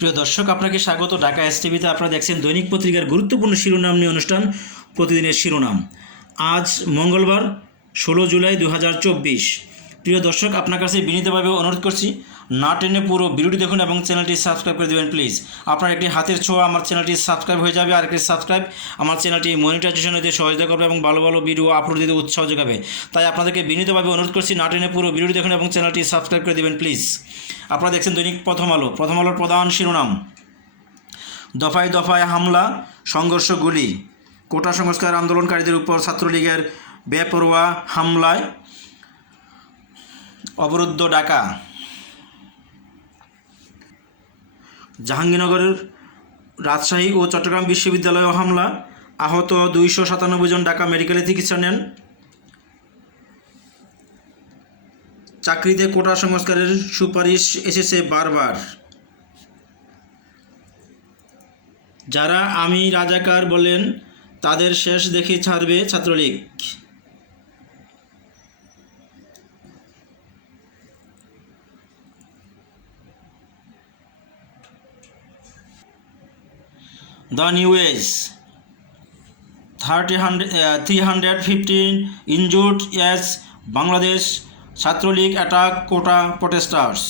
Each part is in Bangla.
প্রিয় দর্শক, আপনাকে স্বাগত। ঢাকা এস টিভিতে আপনারা দেখছেন দৈনিক পত্রিকার গুরুত্বপূর্ণ শিরোনাম নিয়ে অনুষ্ঠান, প্রতিদিনের শিরোনাম। আজ মঙ্গলবার, ষোলো জুলাই দু হাজার চব্বিশ। প্রিয় দর্শক, আপনার কাছে বিনীতভাবে অনুরোধ করছি, না টেনে পুরো ভিডিওটি দেখুন এবং চ্যানেলটি সাবস্ক্রাইব করে দেবেন, প্লিজ। আপনার একটি হাতের ছোঁয়া আমার চ্যানেলটি সাবস্ক্রাইব হয়ে যাবে আর একটি সাবস্ক্রাইব আমার চ্যানেলটি মনিটাইজেশন দিতে সহযোগিতা করবে এবং ভালো ভালো ভিডিও আপলোড দিতে উৎসাহ যোগাবে। তাই আপনাদেরকে বিনীতভাবে অনুরোধ করছি, না টেনে পুরো ভিডিওটি দেখুন এবং চ্যানেলটি সাবস্ক্রাইব করে দেবেন, প্লিজ। আপনারা দেখছেন দৈনিক প্রথম আলো। প্রথম আলোর প্রধান শিরোনাম, দফায় দফায় হামলা, সংঘর্ষ গুলি। কোটা সংস্কার আন্দোলনকারীদের উপর ছাত্রলীগের বেপরোয়া হামলায় অবরুদ্ধ ডাকা জাহাঙ্গীরনগরের রাজশাহী ও চট্টগ্রাম বিশ্ববিদ্যালয়ে হামলা। আহত দুইশো সাতানব্বই জন ঢাকা মেডিকেলে চিকিৎসা নেন। চাকরিতে কোটা সংস্কারের সুপারিশ এসেছে বারবার। যারা আমি রাজাকার বলেন, তাদের শেষ দেখে ছাড়বে Chhatra League. The news thirty hundred three hundred fifteen injured as Bangladesh Chhatra League attack quota protesters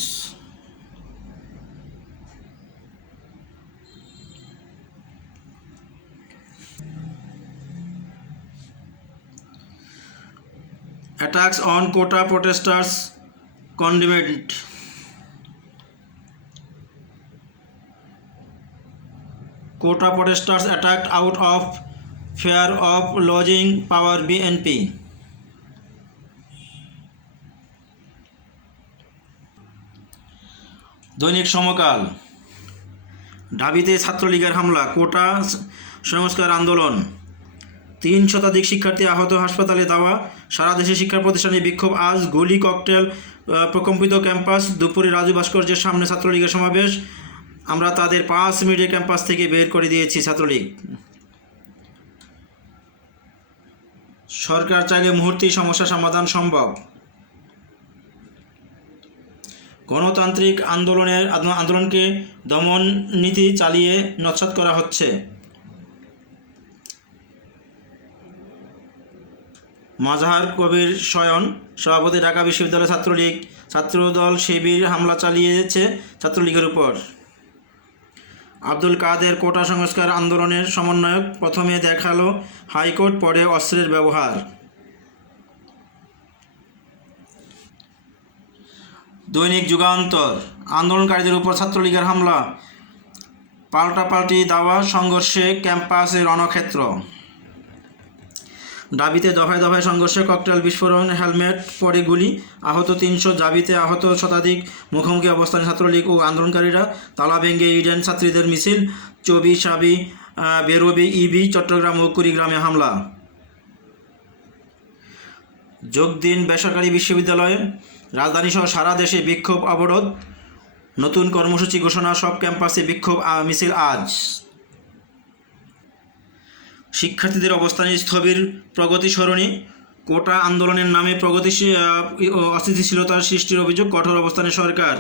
attacks on quota protesters, condemned. Quota protesters attacked out of fear of losing power BNP Dainik Samakal. ঢাবিতে ছাত্রলীগের হামলা, কোটা সংস্কার আন্দোলন। তিন শতাধিক শিক্ষার্থী আহত হাসপাতালে দেওয়া, সারা দেশে শিক্ষা প্রতিষ্ঠানে বিক্ষোভ। আজ গুলি ককটেল প্রকম্পিত ক্যাম্পাস, দুপুরে রাজু ভাস্কর্যের সামনে ছাত্রলীগের সমাবেশ। আমরা তাদের পাঁচ মিনিটে ক্যাম্পাস থেকে বের করে দিয়েছি ছাত্রলীগ। সরকার চাইলে মুহূর্তেই সমস্যা সমাধান সম্ভব। গণতান্ত্রিক আন্দোলনের আন্দোলনকে দমন নীতি চালিয়ে নৎসাৎ করা হচ্ছে। মাজহার কবির শয়ন সভাপতি ঢাকা বিশ্ববিদ্যালয় ছাত্রলীগ, ছাত্রদল, শিবির হামলা চালিয়েছে ছাত্রলীগের উপর। আব্দুল কাদের কোটা সংস্কার আন্দোলনের সমন্বয়ক প্রথমে দেখাল হাইকোর্ট, পরে অস্ত্রের ব্যবহার। দৈনিক যুগান্তর, আন্দোলনকারীদের উপর ছাত্রলীগের হামলা। পাল্টাপাল্টি দাওয়া, সংঘর্ষে ক্যাম্পাসে রণক্ষেত্র। দাবিতে দফায় দফায় সংঘর্ষে ককটেল বিস্ফোরণ, হেলমেট পরে গুলি আহত তিনশো দাবিতে আহত শতাধিক মুখোমুখি অবস্থানে ছাত্রলীগ ও আন্দোলনকারীরা তালা ভেঙ্গে ইডেন ছাত্রীদের মিছিল, চবি, সাবি বেরোবি ইবি, চট্টগ্রাম ও কুড়িগ্রামে হামলা। যোগ দিন বেসরকারি বিশ্ববিদ্যালয়ে। রাজধানী সহ সারা দেশে বিক্ষোভ অবরোধ। নতুন কর্মসূচি ঘোষণা, সব ক্যাম্পাসে বিক্ষোভ মিছিল আজ। শিক্ষার্থীদের অবস্থানে স্থবির প্রগতি সরণি। কোটা আন্দোলনের নামে প্রগতি অস্থিতিশীলতার সৃষ্টির অভিযোগ কঠোর অবস্থানে সরকার।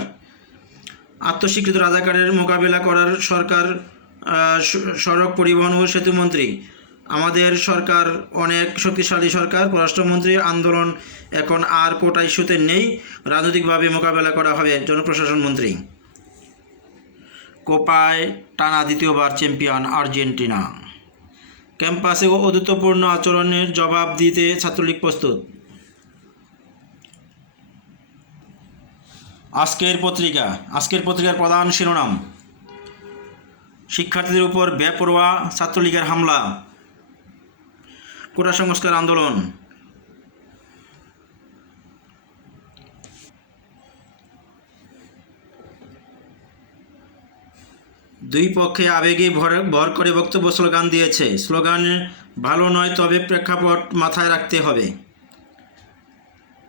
আত্মস্বীকৃত রাজাকারের মোকাবেলা করার সরকার সড়ক পরিবহন ও সেতুমন্ত্রী আমাদের সরকার অনেক শক্তিশালী সরকার, পররাষ্ট্রমন্ত্রী। আন্দোলন এখন আর কোটা ইস্যুতে নেই। রাজনৈতিকভাবে মোকাবেলা করা হবে জনপ্রশাসন মন্ত্রী। কোপায় টানা দ্বিতীয়বার চ্যাম্পিয়ন আর্জেন্টিনা। ক্যাম্পাসে অদ্ভুতপূর্ণ আচরণের জবাব দিতে ছাত্রলীগ প্রস্তুত। আজকের পত্রিকা, আজকের পত্রিকার প্রধান শিরোনাম, শিক্ষার্থীদের উপর বেপরোয়া ছাত্রলীগের হামলা, কোটা সংস্কার আন্দোলন। দুই পক্ষে আবেগে ভর ভর করে বক্তব্য স্লোগান দিয়েছে। স্লোগানে, ভালো নয়, তবে প্রেক্ষাপট মাথায় রাখতে হবে।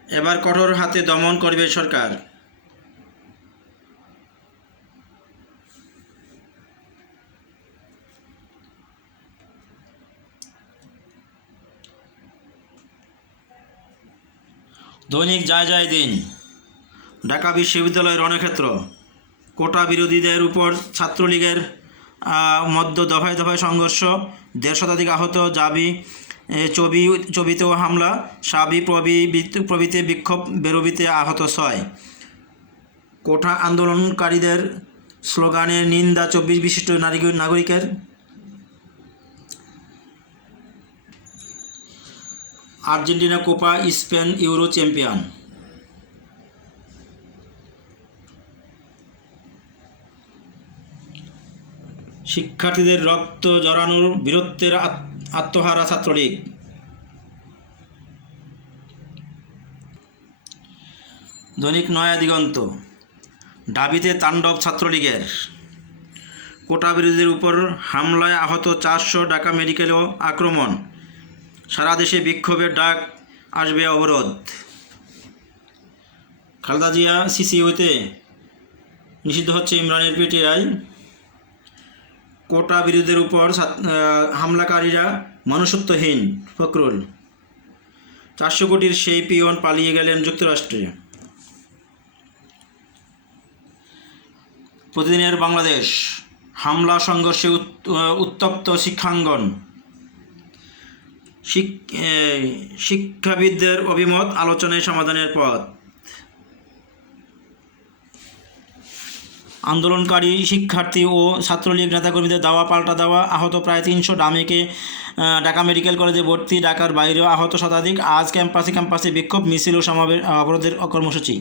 এবার কঠোর হাতে দমন করবে সরকার। দৈনিক যায় যায় দিন। ঢাকা বিশ্ববিদ্যালয়ের রণক্ষেত্র। কোটা বিরোধীদের উপর ছাত্রলীগের মধ্য দফায় দফায় সংঘর্ষ, দেড় শতাধিক আহত জাবি চবি, চবিতেও হামলা, সাবি প্রবি প্রভৃতি বিক্ষোভ, বেরোবিতে আহত ছয়। কোঠা আন্দোলনকারীদের স্লোগানের নিন্দা চব্বিশ বিশিষ্ট নারী নাগরিকের। Argentina Copa, Spain, Euro champion. শিক্ষার্থীদের রক্ত জড়ানোর বীরত্বের আত- আত্মহারা ছাত্রলীগ। দৈনিক নয়া দিগন্ত। ডাবিতে তাণ্ডব ছাত্রলীগের। কোটা বিরোধীদের উপর হামলায় আহত চারশো ঢাকা মেডিকেলেও আক্রমণ। সারা দেশে বিক্ষোভের ডাক আসবে অবরোধ। খালেদা জিয়া সিসিউতে নিষিদ্ধ হচ্ছে ইমরানের পিটিআই। কোটা বিরোধীদের উপর হামলাকারীরা মনুষ্যত্বহীন, ফখরুল। চারশো কোটির সেই পিওন পালিয়ে গেলেন যুক্তরাষ্ট্রে। প্রতিদিনের বাংলাদেশ, হামলা, সংঘর্ষে উত- উত্তপ্ত শিক্ষাঙ্গন। শিক- শিক্ষাবিদদের অভিমত, আলোচনায় সমাধানের পথ। আন্দোলনকারী, শিক্ষার্থী ও ছাত্রলীগ নেতাকর্মীদের দাওয়া, পাল্টা দেওয়া, আহত প্রায় তিনশো ডামেকে ঢাকা মেডিকেল কলেজে ভর্তি, ঢাকার বাইরেও আহত শতাধিক। আজ ক্যাম্পাসে ক্যাম্পাসে বিক্ষোভ, মিছিল ও সমাবেশ অবরোধের কর্মসূচি।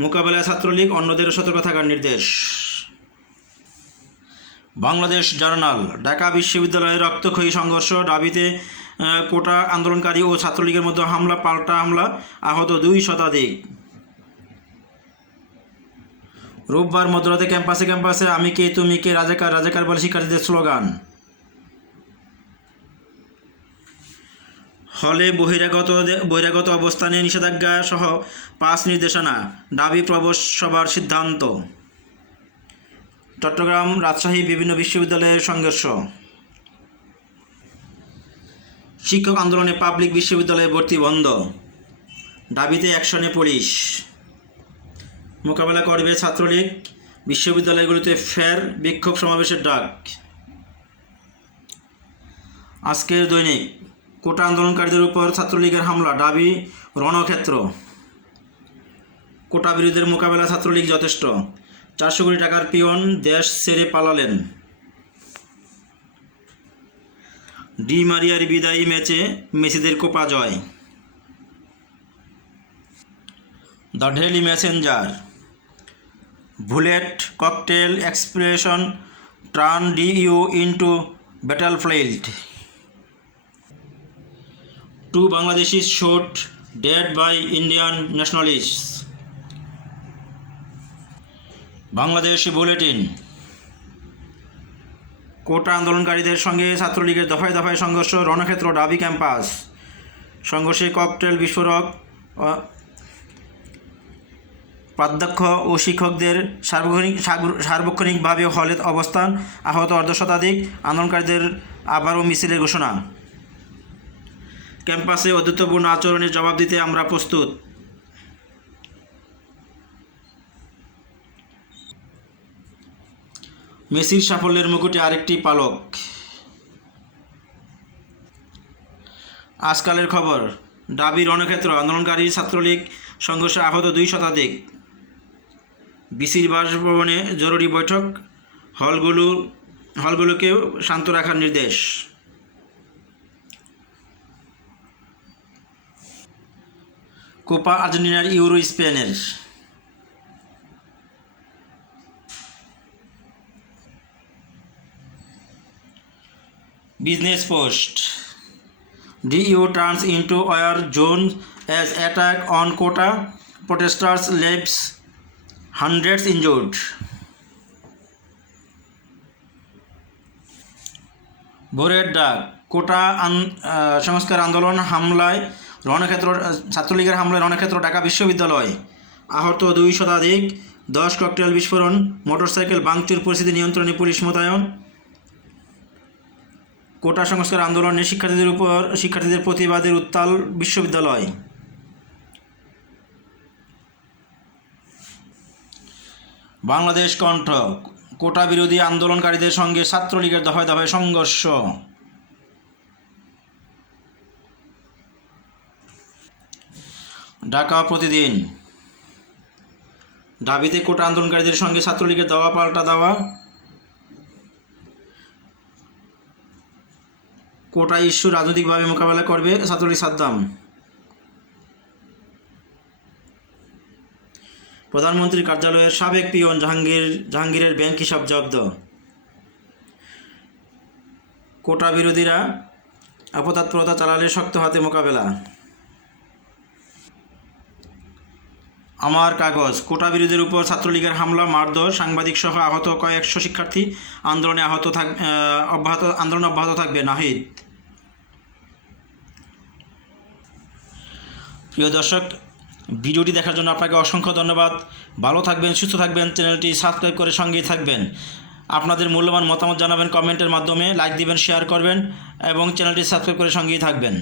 মোকাবেলায় ছাত্রলীগ অন্যদের সতর্ক থাকার নির্দেশ। বাংলাদেশ জার্নাল, ঢাকা বিশ্ববিদ্যালয়ে রক্তক্ষয়ী সংঘর্ষ দাবিতে কোটা আন্দোলনকারী ও ছাত্রলীগের মধ্যে হামলা, পাল্টা হামলা, আহত দুই শতাধিক। রোববার মধ্যরাতে ক্যাম্পাসে ক্যাম্পাসে আমি কে, তুমি কে, রাজাকার রাজাকার বলে শিক্ষার্থীদের স্লোগান। হলে বহিরাগত বহিরাগত অবস্থানে নিষেধাজ্ঞা সহ পাঁচ নির্দেশনা, দাবি প্রবেশ সভার সিদ্ধান্ত। চট্টগ্রাম রাজশাহী বিভিন্ন বিশ্ববিদ্যালয়ের সংঘর্ষ। শিক্ষক আন্দোলনে পাবলিক বিশ্ববিদ্যালয়ে ভর্তি বন্ধ। দাবিতে অ্যাকশনে পুলিশ। মোকাবেলা করবে ছাত্রলীগ বিশ্ববিদ্যালয়গুলিতে ফের বিক্ষোভ সমাবেশের ডাক। আজকের দৈনিক, কোটা আন্দোলনকারীদের উপর ছাত্রলীগের হামলা, দাবি রণক্ষেত্র। কোটা বিরোধীদের মোকাবেলা ছাত্রলীগ যথেষ্ট। চারশো কোটি টাকার পিয়ন দেশ ছেড়ে পালালেন। ডি মারিয়ার বিদায়ী ম্যাচে মেসিদের Copa Joy. The Daily Messenger. Bullet cocktail expression turn D U into battle flight to Bangladeshis shot, dead by Indian nationalist. Bangladesh Bulletin. Quota আন্দোলনকারীদের সঙ্গে ছাত্রলীগের দফায় দফায় সংঘর্ষ, রণক্ষেত্র, ডাবি ক্যাম্পাস। সংঘর্ষে ককটেল বিস্ফোরক প্রাধ্যক্ষ ও শিক্ষকদের সার্বক্ষণিক সার্বক্ষণিকভাবে হলে অবস্থান আহত অর্ধ শতাধিক আন্দোলনকারীদের আবারও মিছিলের ঘোষণা। ক্যাম্পাসে অদ্বিতীয়পূর্ণ আচরণের জবাব দিতে আমরা প্রস্তুত। মেসির সাফল্যের মুকুটে আরেকটি পালক। আজকালের খবর দাবি রণক্ষেত্র আন্দোলনকারী ছাত্রলীগ সংঘর্ষে আহত দুই শতাধিক। বিসির বাসভবনে জরুরি বৈঠক, হলগুলো হলগুলোকে শান্ত রাখার নির্দেশ। কোপা আর্জেন্টিনার ইউরো, স্পেনের। Business post. D U turns into war zone as attack on quota, protesters leaves hundreds injured. ভোরের ডাক। কোটা সংস্কার আন্দোলন হামলায় রণক্ষেত্র ছাত্রলীগের হামলায় রণক্ষেত্র ঢাকা বিশ্ববিদ্যালয়। আহত দুই শতাধিক, দশ ককটেল বিস্ফোরণ, মোটরসাইকেল ভাঙচুর পরিস্থিতি নিয়ন্ত্রণে পুলিশ মোতায়েন। কোটা সংস্কার আন্দোলনে শিক্ষার্থীদের উপর, শিক্ষার্থীদের প্রতিবাদের উত্তাল বিশ্ববিদ্যালয়। বাংলাদেশ কণ্ঠ, কোটা বিরোধী আন্দোলনকারীদের সঙ্গে ছাত্রলীগের দফায় দফায় সংঘর্ষ। ঢাকা প্রতিদিন। দাবিতে কোটা আন্দোলনকারীদের সঙ্গে ছাত্রলীগের দাওয়া, পাল্টা দেওয়া। কোটা ইস্যু রাজনৈতিকভাবে মোকাবেলা করবে ছাত্রলীগ সাদ্দাম। প্রধানমন্ত্রীর কার্যালয়ের সাবেক পিয়ন জাহাঙ্গীর, জাহাঙ্গীরের ব্যাংক হিসাব জব্দ। কোটা বিরোধীরা আপতাৎপরতা চালালে শক্ত হাতে মোকাবেলা। আমার কাগজ। কোটা বিরোধীর উপর ছাত্রলীগের হামলা, মারধর সাংবাদিক সহ আহত কয়েকশো শিক্ষার্থী আন্দোলনে আহত থাক অব্যাহত, আন্দোলন অব্যাহত থাকবে। নাহিদ। প্রিয় দর্শক ভিডিওটি দেখার জন্য আপনাকে অসংখ্য ধন্যবাদ। ভালো থাকবেন, সুস্থ থাকবেন, চ্যানেলটি সাবস্ক্রাইব করে সঙ্গেই থাকবেন। আপনাদের মূল্যবান মতামত জানাবেন কমেন্টের মাধ্যমে, লাইক দিবেন, শেয়ার করবেন এবং চ্যানেলটি সাবস্ক্রাইব করে সঙ্গেই থাকবেন।